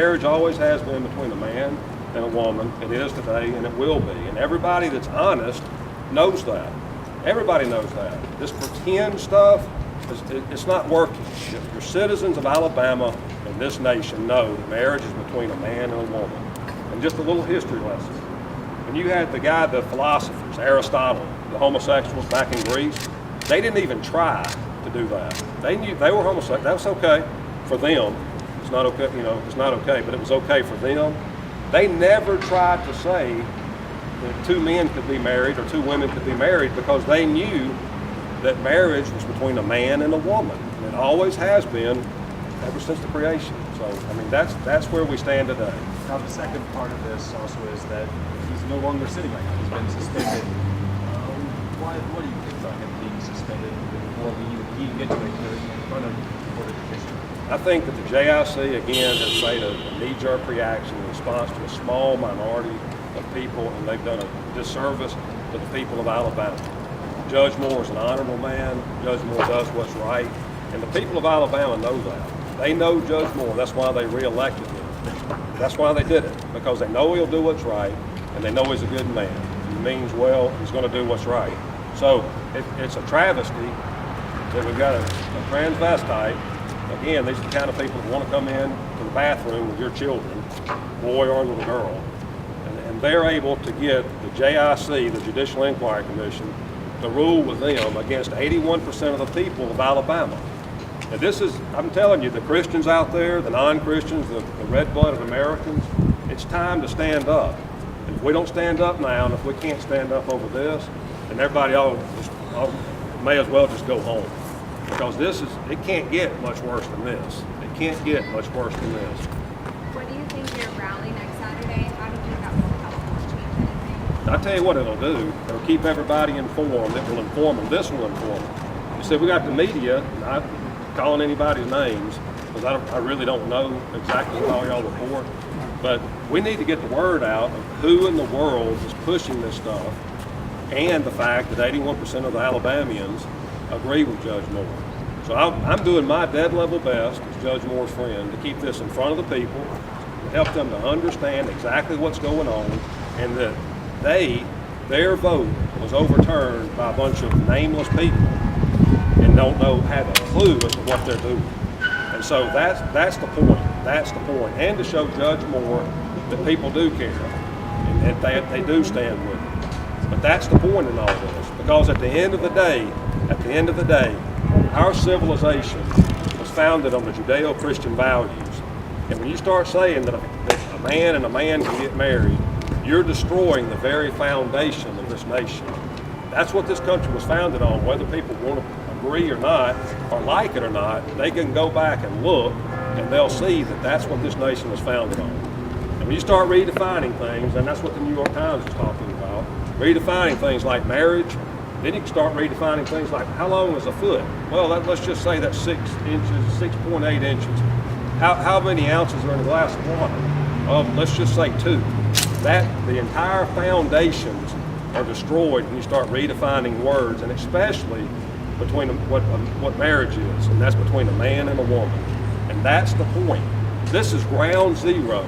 Marriage always has been between a man and a woman. It is today, and it will be. And everybody that's honest knows that. Everybody knows that. This pretend stuff, it's not working. Your citizens of Alabama and this nation know that marriage is between a man and a woman. And just a little history lesson. When you had the philosophers, Aristotle, the homosexuals back in Greece, they didn't even try to do that. They knew they were homosexual. That was okay for them. It's not okay, it's not okay, but it was okay for them. They never tried to say that two men could be married or two women could be married because they knew that marriage was between a man and a woman. And it always has been ever since the creation. So, that's where we stand today. Now, the second part of this also is that he's no longer sitting right now. He's been suspended. What do you think about him being suspended before we even get to it in front of the Court of Judiciary? I think that the JIC, again, has made a knee-jerk reaction in response to a small minority of people, and they've done a disservice to the people of Alabama. Judge Moore is an honorable man. Judge Moore does what's right, and the people of Alabama know that. They know Judge Moore. That's why they re-elected him. That's why they did it, because they know he'll do what's right, and they know he's a good man. He means well. He's going to do what's right. So it's a travesty that we've got a transvestite. Again, these are the kind of people that want to come in to the bathroom with your children, boy or little girl, and they're able to get the JIC, the Judicial Inquiry Commission, to rule with them against 81% of the people of Alabama. And this is, I'm telling you, the Christians out there, the non-Christians, the red-blooded Americans, it's time to stand up. And if we don't stand up now, and if we can't stand up over this, then everybody may as well just go home. Because it can't get much worse than this. It can't get much worse than this. What do you think your rally next Saturday, how do you think that will help change anything? I'll tell you what it'll do. It'll keep everybody informed. It will inform them. This will inform them. You see, we got the media, and I'm calling anybody's names, because I really don't know exactly what all y'all report, but we need to get the word out of who in the world is pushing this stuff, and the fact that 81% of the Alabamians agree with Judge Moore. So I'm doing my dead level best as Judge Moore's friend to keep this in front of the people, to help them to understand exactly what's going on, and that their vote was overturned by a bunch of nameless people and don't have a clue as to what they're doing. And so that's the point. That's the point. And to show Judge Moore that people do care and that they do stand with him. But that's the point in all this, because at the end of the day, our civilization was founded on the Judeo-Christian values. And when you start saying that a man and a man can get married, you're destroying the very foundation of this nation. That's what this country was founded on. Whether people want to agree or not, or like it or not, they can go back and look, and they'll see that that's what this nation was founded on. And when you start redefining things, and that's what the New York Times is talking about, redefining things like marriage, then you can start redefining things like how long is a foot? Well, let's just say that's 6 inches, 6.8 inches. How many ounces are in a glass of water? Let's just say 2. The entire foundations are destroyed when you start redefining words, and especially between what marriage is, and that's between a man and a woman. And that's the point. This is ground zero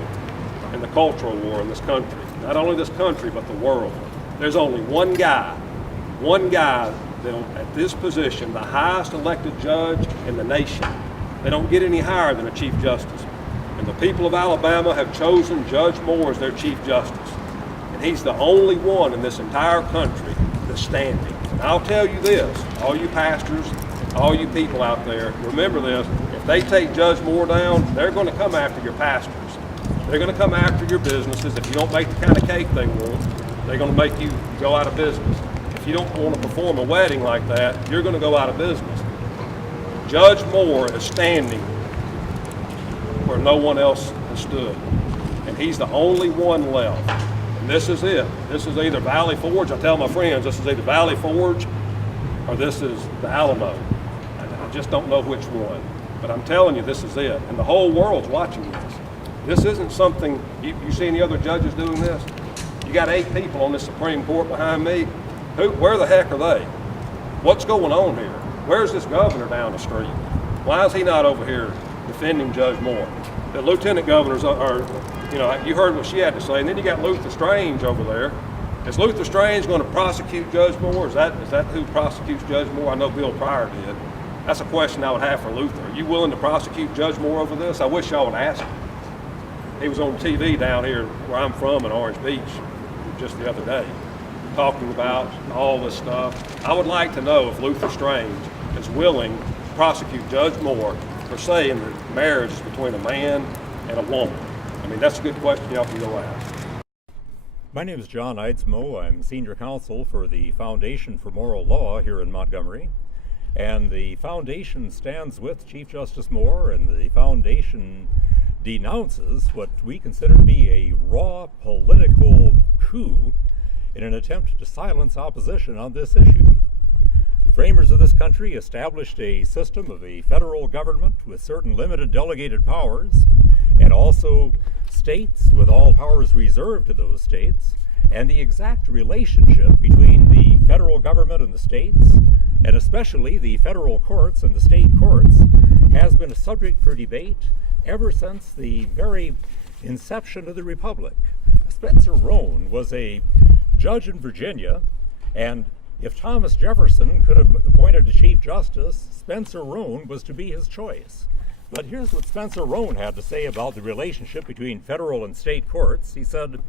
in the cultural war in this country. Not only this country, but the world. There's only one guy that at this position, the highest elected judge in the nation. They don't get any higher than a Chief Justice. And the people of Alabama have chosen Judge Moore as their Chief Justice. And he's the only one in this entire country that's standing. And I'll tell you this, all you pastors, all you people out there, remember this, if they take Judge Moore down, they're going to come after your pastors. They're going to come after your businesses. If you don't make the kind of cake they want, they're going to make you go out of business. If you don't want to perform a wedding like that, you're going to go out of business. Judge Moore is standing where no one else has stood. And he's the only one left. And this is it. This is either Valley Forge. I tell my friends, this is either Valley Forge or this is the Alamo. I just don't know which one. But I'm telling you, this is it. And the whole world's watching this. This isn't something, you see any other judges doing this? You got 8 people on this Supreme Court behind me. Where the heck are they? What's going on here? Where's this governor down the street? Why is he not over here defending Judge Moore? the lieutenant governors are, you know, you heard what she had to say, and then you got Luther Strange over there. Is Luther Strange going to prosecute Judge Moore? Is that who prosecutes Judge Moore? I know Bill Pryor did. That's a question I would have for Luther. Are you willing to prosecute Judge Moore over this? I wish y'all would ask him. He was on TV down here where I'm from in Orange Beach just the other day, talking about all this stuff. I would like to know if Luther Strange is willing to prosecute Judge Moore for saying that marriage is between a man and a woman. I mean, that's a good question y'all can go ask. My name is John Eidsmoe. I'm senior counsel for the Foundation for Moral Law here in Montgomery. And the foundation stands with Chief Justice Moore, and the foundation denounces what we consider to be a raw political coup in an attempt to silence opposition on this issue. Framers of this country established a system of a federal government with certain limited delegated powers, and also states with all powers reserved to those states, and the exact relationship between the federal government and the states, and especially the federal courts and the state courts, has been a subject for debate ever since the very inception of the Republic. Spencer Roane was a judge in Virginia, and if Thomas Jefferson could have appointed a Chief Justice, Spencer Roane was to be his choice. But here's what Spencer Roane had to say about the relationship between federal and state courts. He said,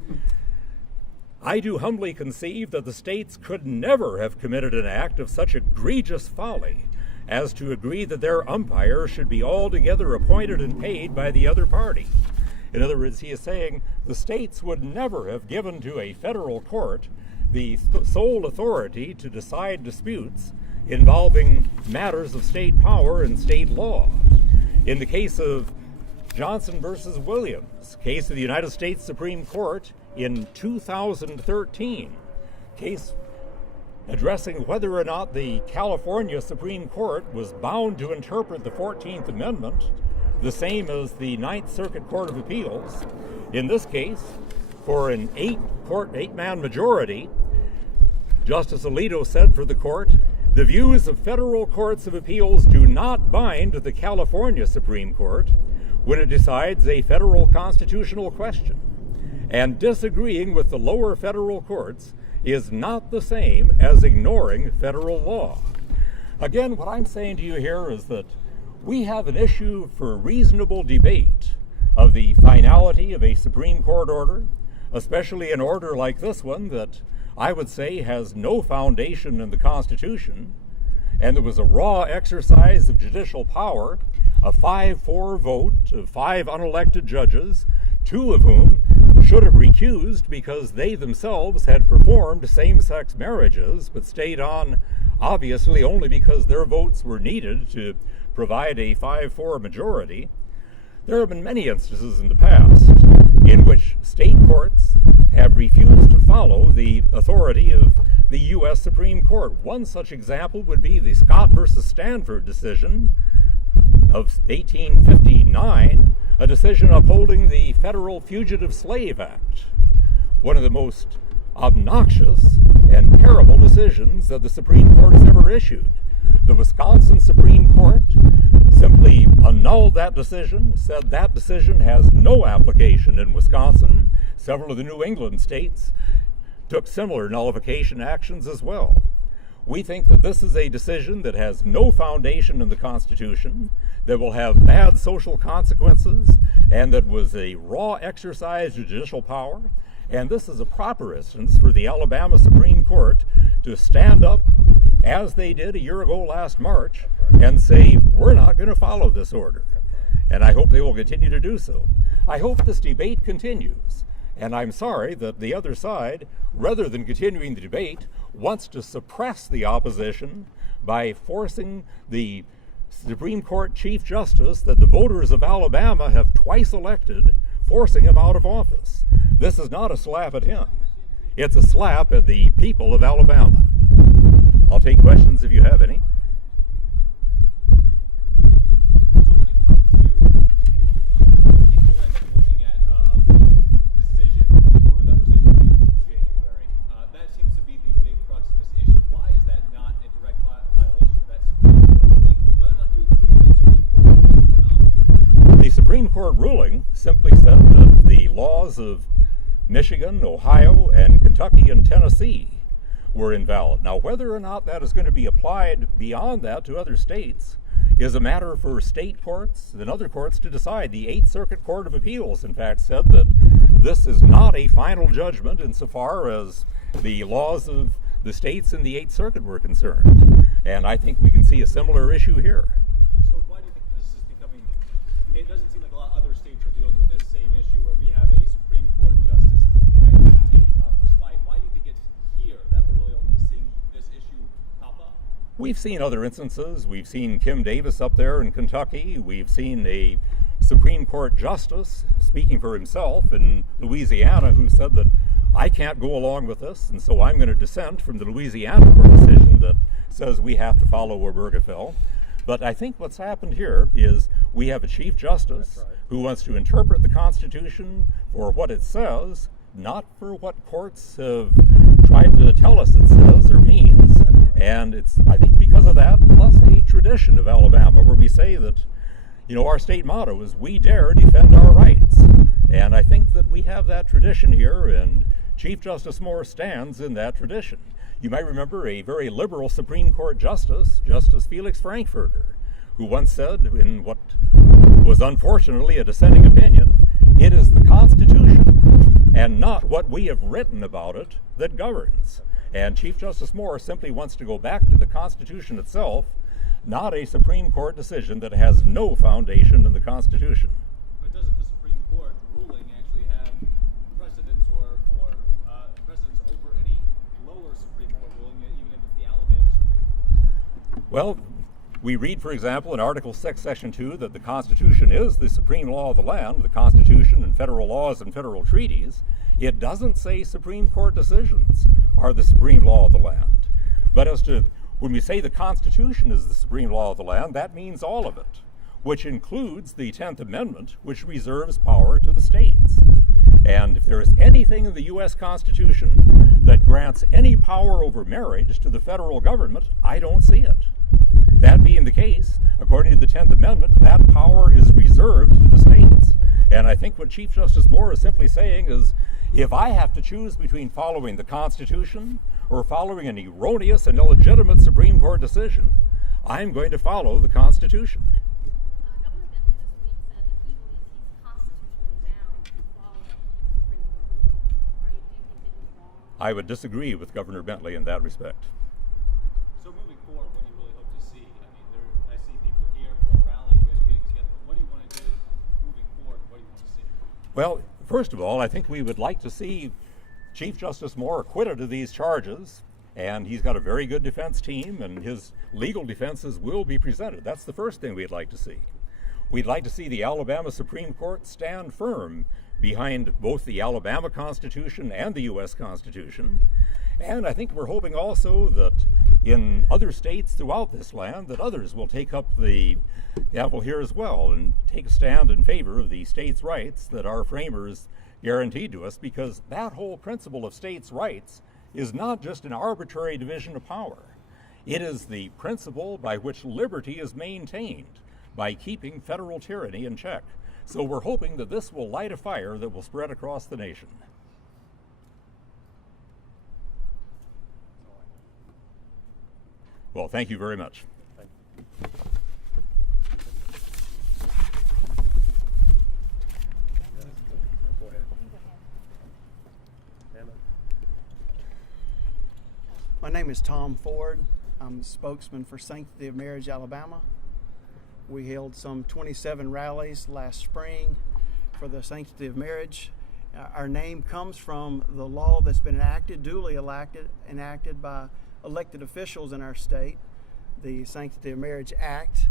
"I do humbly conceive that the states could never have committed an act of such egregious folly as to agree that their umpire should be altogether appointed and paid by the other party." In other words, he is saying the states would never have given to a federal court the sole authority to decide disputes involving matters of state power and state law. In the case of Johnson versus Williams, case of the United States Supreme Court in 2013, case addressing whether or not the California Supreme Court was bound to interpret the 14th Amendment the same as the Ninth Circuit Court of Appeals. In this case, for an eight-man majority, Justice Alito said for the court, "The views of federal courts of appeals do not bind the California Supreme Court when it decides a federal constitutional question, and disagreeing with the lower federal courts is not the same as ignoring federal law." Again, what I'm saying to you here is that we have an issue for reasonable debate of the finality of a Supreme Court order, especially an order like this one that I would say has no foundation in the Constitution, and there was a raw exercise of judicial power, a 5-4 vote of 5 unelected judges, 2 of whom should have recused because they themselves had performed same-sex marriages, but stayed on obviously only because their votes were needed to provide a 5-4 majority. There have been many instances in the past in which state courts have refused to follow the authority of the U.S. Supreme Court. One such example would be the Scott versus Stanford decision of 1859, a decision upholding the Federal Fugitive Slave Act, one of the most obnoxious and terrible decisions that the Supreme Court has ever issued. The Wisconsin Supreme Court simply annulled that decision, said that decision has no application in Wisconsin. Several of the New England states took similar nullification actions as well. We think that this is a decision that has no foundation in the Constitution, that will have bad social consequences, and that was a raw exercise of judicial power. And this is a proper instance for the Alabama Supreme Court to stand up, as they did a year ago last March, and say, we're not going to follow this order. And I hope they will continue to do so. I hope this debate continues. And I'm sorry that the other side, rather than continuing the debate, wants to suppress the opposition by forcing the Supreme Court Chief Justice that the voters of Alabama have twice elected, forcing him out of office. This is not a slap at him. It's a slap at the people of Alabama. I'll take questions if you have any. So when it comes to people end up looking at the decision, the order that was issued in January, that seems to be the big crux of this issue. Why is that not a direct violation of that Supreme Court ruling, whether or not you agree with that Supreme Court ruling or not? The Supreme Court ruling laws of Michigan, Ohio, and Kentucky and Tennessee were invalid. Now, whether or not that is going to be applied beyond that to other states is a matter for state courts and other courts to decide. The Eighth Circuit Court of Appeals, in fact, said that this is not a final judgment insofar as the laws of the states in the Eighth Circuit were concerned. And I think we can see a similar issue here. So why do you think this is becoming, it doesn't seem like a lot of other states are dealing with this same issue where we have a Supreme Court justice actually taking on this fight. Why do you think it's here that we're really only seeing this issue pop up? We've seen other instances. We've seen Kim Davis up there in Kentucky. We've seen a Supreme Court justice speaking for himself in Louisiana who said that I can't go along with this, and so I'm going to dissent from the Louisiana court decision that says we have to follow Obergefell. But I think what's happened here is we have a Chief Justice who wants to interpret the Constitution for what it says, not for what courts have tried to tell us it says or means. And it's, I think, because of that, plus a tradition of Alabama where we say that, our state motto is "We dare defend our rights." And I think that we have that tradition here, and Chief Justice Moore stands in that tradition. You might remember a very liberal Supreme Court justice, Justice Felix Frankfurter, who once said in what was unfortunately a dissenting opinion, "It is the Constitution and not what we have written about it that governs." And Chief Justice Moore simply wants to go back to the Constitution itself, not a Supreme Court decision that has no foundation in the Constitution. But doesn't the Supreme Court ruling actually have precedence or more precedence over any lower Supreme Court ruling, even if it's the Alabama Supreme Court? Well, we read, for example, in Article 6, Section 2, that the Constitution is the supreme law of the land, the Constitution and federal laws and federal treaties. It doesn't say Supreme Court decisions are the supreme law of the land. But as to when we say the Constitution is the supreme law of the land, that means all of it, which includes the 10th Amendment, which reserves power to the states. And if there is anything in the U.S. Constitution that grants any power over marriage to the federal government, I don't see it. That being the case, according to the 10th Amendment, that power is reserved to the states. And I think what Chief Justice Moore is simply saying is, if I have to choose between following the Constitution or following an erroneous and illegitimate Supreme Court decision, I'm going to follow the Constitution. Governor Bentley this week said that he believes he's constitutionally bound to follow Supreme Court ruling. Or do you think that he's wrong? I would disagree with Governor Bentley in that respect. So moving forward, what do you really hope to see? I mean, I see people here for a rally, you guys are getting together. What do you want to do moving forward? What do you want to see? Well, first of all, I think we would like to see Chief Justice Moore acquitted of these charges, and he's got a very good defense team, and his legal defenses will be presented. That's the first thing we'd like to see. We'd like to see the Alabama Supreme Court stand firm behind both the Alabama Constitution and the U.S. Constitution. And I think we're hoping also that in other states throughout this land, that others will take up the gavel here as well and take a stand in favor of the states' rights that our framers guaranteed to us, because that whole principle of states' rights is not just an arbitrary division of power. It is the principle by which liberty is maintained by keeping federal tyranny in check. So we're hoping that this will light a fire that will spread across the nation. Well, thank you very much. My name is Tom Ford. I'm the spokesman for Sanctity of Marriage Alabama. We held some 27 rallies last spring for the Sanctity of Marriage. Our name comes from the law that's been duly enacted by elected officials in our state, the Sanctity of Marriage Act.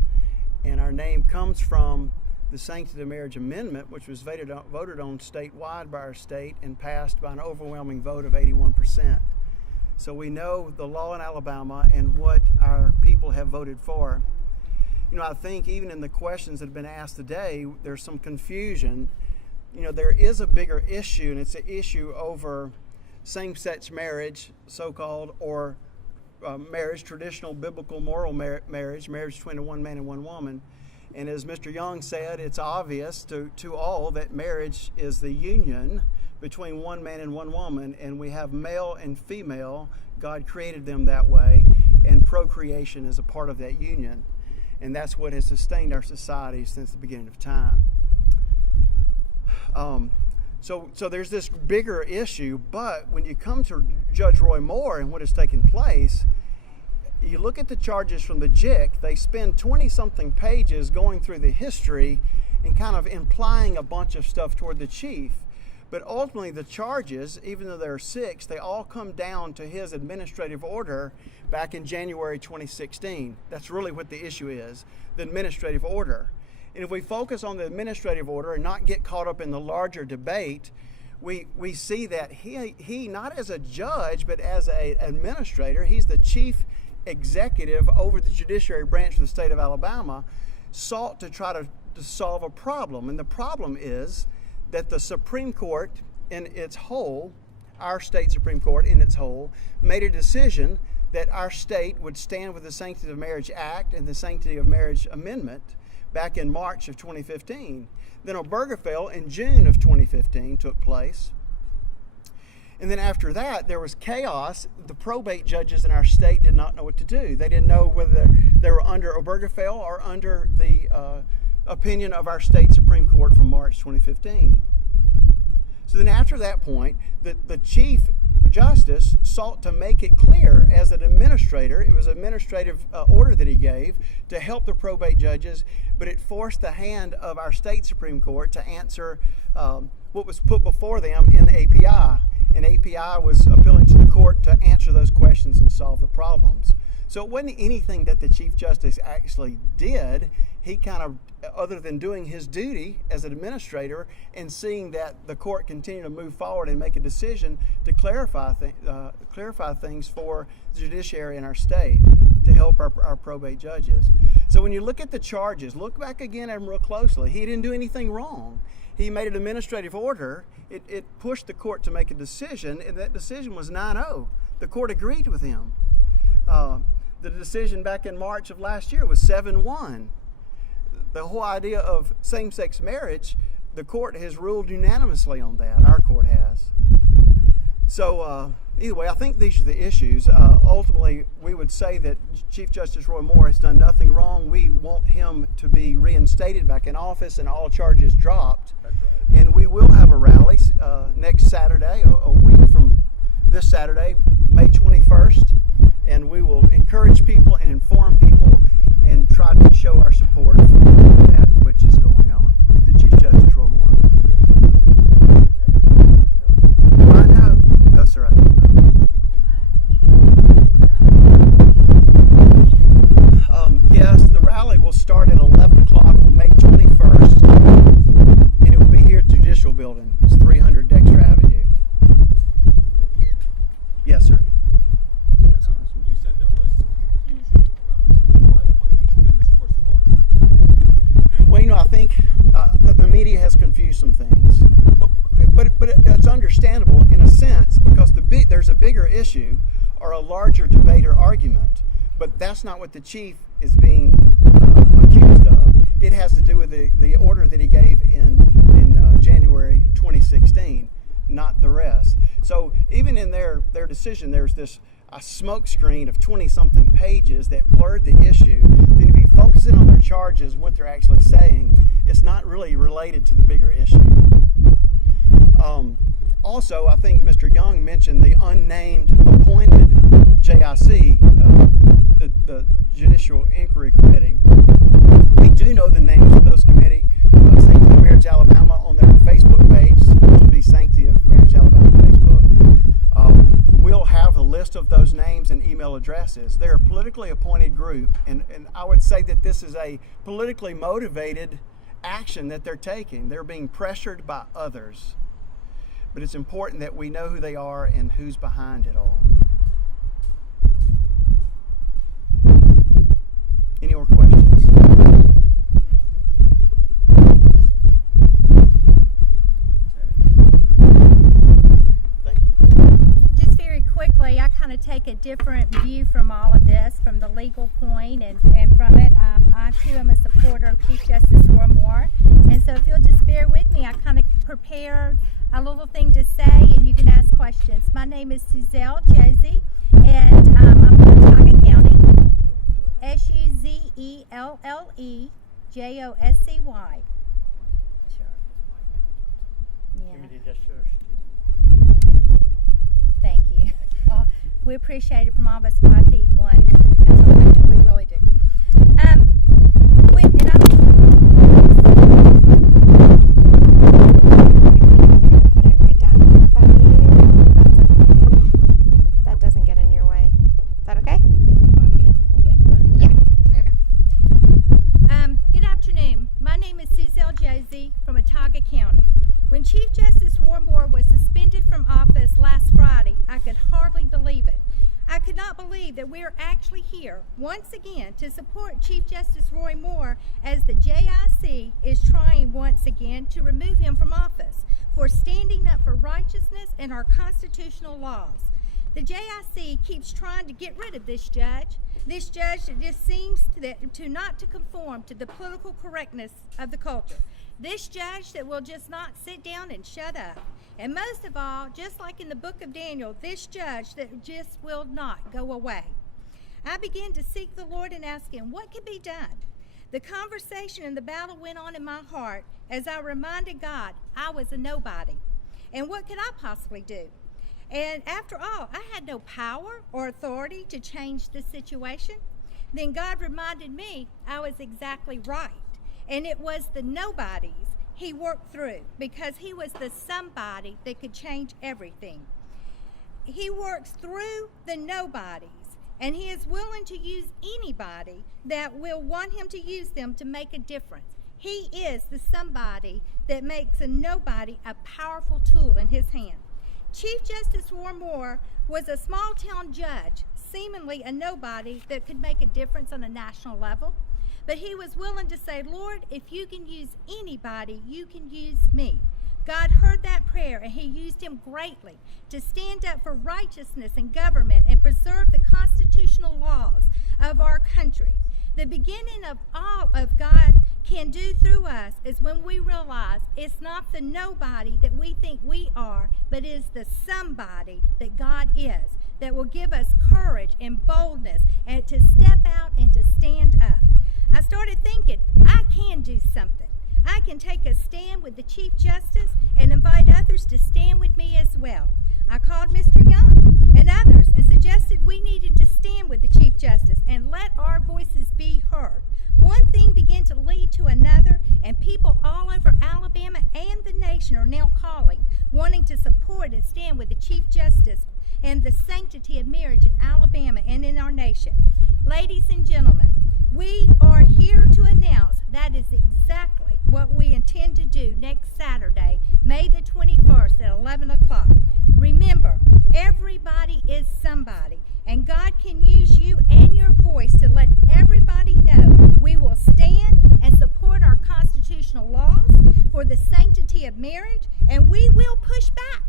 And our name comes from the Sanctity of Marriage Amendment, which was voted on statewide by our state and passed by an overwhelming vote of 81%. So we know the law in Alabama and what our people have voted for. I think even in the questions that have been asked today, there's some confusion. There is a bigger issue, and it's an issue over same-sex marriage, so-called, or marriage, traditional biblical moral marriage between one man and one woman. And as Mr. Young said, it's obvious to all that marriage is the union between one man and one woman, and we have male and female. God created them that way, and procreation is a part of that union. And that's what has sustained our society since the beginning of time. So there's this bigger issue, but when you come to Judge Roy Moore and what has taken place, you look at the charges from the JIC, they spend 20-something pages going through the history and kind of implying a bunch of stuff toward the chief. But ultimately the charges, even though there are 6, they all come down to his administrative order back in January 2016. That's really what the issue is, the administrative order. And if we focus on the administrative order and not get caught up in the larger debate, we see that he not as a judge, but as an administrator, he's the chief executive over the judiciary branch of the state of Alabama, sought to try to solve a problem. And the problem is that the Supreme Court in its whole, our state Supreme Court in its whole, made a decision that our state would stand with the Sanctity of Marriage Act and the Sanctity of Marriage Amendment back in March of 2015. Then Obergefell in June of 2015 took place. And then after that, there was chaos. The probate judges in our state did not know what to do. They didn't know whether they were under Obergefell or under the opinion of our state Supreme Court from March 2015. So then after that point, the Chief Justice sought to make it clear as an administrator. It was an administrative order that he gave to help the probate judges, but it forced the hand of our state Supreme Court to answer what was put before them in the API. And API was appealing to the court to answer those questions and solve the problems. So it wasn't anything that the Chief Justice actually did. He kind of, other than doing his duty as an administrator and seeing that the court continue to move forward and make a decision to clarify things for the judiciary in our state to help our probate judges. So when you look at the charges, look back again at them real closely. He didn't do anything wrong. He made an administrative order. It pushed the court to make a decision, and that decision was 9-0. The court agreed with him. The decision back in March of last year was 7-1. The whole idea of same-sex marriage, the court has ruled unanimously on that. Our court has. So either way, I think these are the issues. Ultimately, we would say that Chief Justice Roy Moore has done nothing wrong. We want him to be reinstated back in office and all charges dropped. That's right. And we will have a rally next Saturday, a week from this Saturday, May 21st. And we will encourage people and inform people and try to show our support for that which is going on with the Chief Justice Roy Moore. Do I know? No, sir, I don't know. Yes, the rally will start at 11 o'clock on May 21st, and it will be here at the Judicial Building. It's 300 Dexter Avenue. Yes, sir. You said there was confusion around this. What do you think has been the source of all this? Well, I think the media has confused some things, but it's understandable in a sense because there's a bigger issue or a larger debate or argument, but that's not what the chief is being accused of. It has to do with the order that he gave in January 2016, not the rest. So even in their decision, there's this a smoke screen of 20-something pages that blurred the issue. Then if you focus in on their charges, what they're actually saying, it's not really related to the bigger issue. Also, I think Mr. Young mentioned the unnamed appointed JIC, the Judicial Inquiry Committee. We do know the names of those committee. Sanctity of Marriage Alabama on their Facebook page, which will be Sanctity of Marriage Alabama Facebook. We'll have a list of those names and email addresses. They're a politically appointed group, and I would say that this is a politically motivated action that they're taking. They're being pressured by others. But it's important that we know who they are and who's behind it all. Any more questions? Just very quickly, I kind kind of take a different view from all of this, from the legal point and from it. I too am a supporter of Chief Justice Roy Moore. And so if you'll just bear with me, I kind of prepared a little thing to say and you can ask questions. My name is Suzelle Josie and I'm from Watauga County. Suzelle Jossy. Sure. Yeah. Thank you. Well, we appreciate it from all of us 5 feet 1. We really do. Put it right down here about you. That's okay. That doesn't get in your way. Is that okay? I'm good. You good? Yeah. Okay. Good afternoon. My name is Suzelle Josie from Watauga County. When Chief Justice Roy Moore was suspended from office last Friday, I could hardly believe it. I could not believe that we are actually here once again to support Chief Justice Roy Moore as the JIC is trying once again to remove him from office for standing up for righteousness and our constitutional laws. The JIC keeps trying to get rid of this judge that just seems to not to conform to the political correctness of the culture. This judge that will just not sit down and shut up. And most of all, just like in the book of Daniel, this judge that just will not go away. I began to seek the Lord and ask him, what could be done? The conversation and the battle went on in my heart as I reminded God I was a nobody. And what could I possibly do? And after all, I had no power or authority to change the situation. Then God reminded me I was exactly right. And it was the nobodies he worked through because he was the somebody that could change everything. He works through the nobodies, and he is willing to use anybody that will want him to use them to make a difference. He is the somebody that makes a nobody a powerful tool in his hand. Chief Justice Roy Moore was a small town judge, seemingly a nobody that could make a difference on a national level. But he was willing to say, Lord, if you can use anybody, you can use me. God heard that prayer and he used him greatly to stand up for righteousness in government and preserve the constitutional laws of our country. The beginning of all of God can do through us is when we realize it's not the nobody that we think we are, but is the somebody that God is, that will give us courage and boldness and to step out and to stand up. I started thinking, I can do something. I can take a stand with the Chief Justice and invite others to stand with me as well. I called Mr. Young and others and suggested we needed to stand with the Chief Justice and let our voices be heard. One thing began to lead to another, and people all over Alabama and the nation are now calling, wanting to support and stand with the Chief Justice and the sanctity of marriage in Alabama and in our nation. Ladies and gentlemen, we are here to announce that is exactly what we intend to do next Saturday, May the 21st at 11 o'clock. Remember, everybody is somebody, and God can use you and your voice to let everybody know we will stand and support our constitutional laws for the sanctity of marriage, and we will push back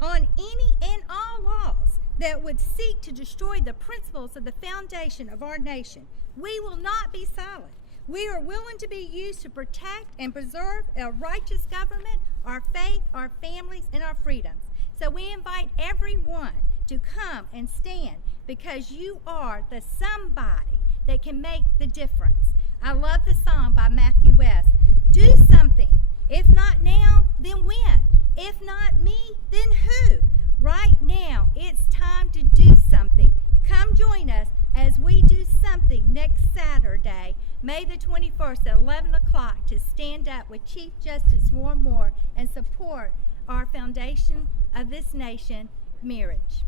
on any and all laws that would seek to destroy the principles of the foundation of our nation. We will not be silent. We are willing to be used to protect and preserve a righteous government, our faith, our families, and our freedoms. So we invite everyone to come and stand because you are the somebody that can make the difference. I love the song by Matthew West. Do something. If not now, then when? If not me, then who? Right now, it's time to do something. Come join us as we do something next Saturday, May the 21st at 11 o'clock to stand up with Chief Justice Roy Moore and support our foundation of this nation, marriage.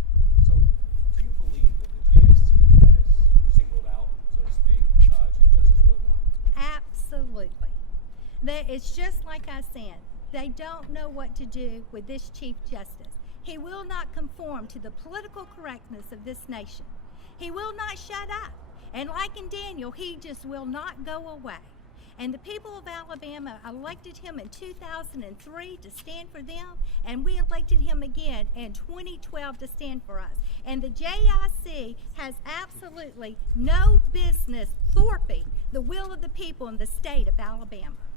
So, do you believe that the JIC has singled out, so to speak, Chief Justice Roy Moore? Absolutely. It's just like I said, they don't know what to do with this Chief Justice. He will not conform to the political correctness of this nation. He will not shut up. And like in Daniel, he just will not go away. And the people of Alabama elected him in 2003 to stand for them, and we elected him again in 2012 to stand for us. And the JIC has absolutely no business thwarting the will of the people in the state of Alabama.